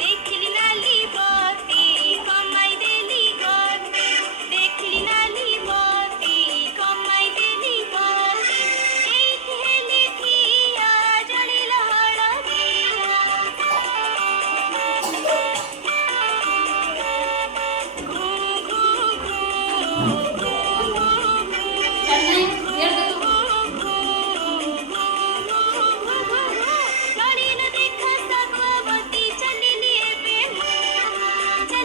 देखली नाली बाती कमाई देली गाती देखली नाली बाती कमाई देली गाती एक हेली थिया जड़ी लहड़ा दिया घू घू घू घू गाड़ी न देखा सगवावती चली लिए प्रेमो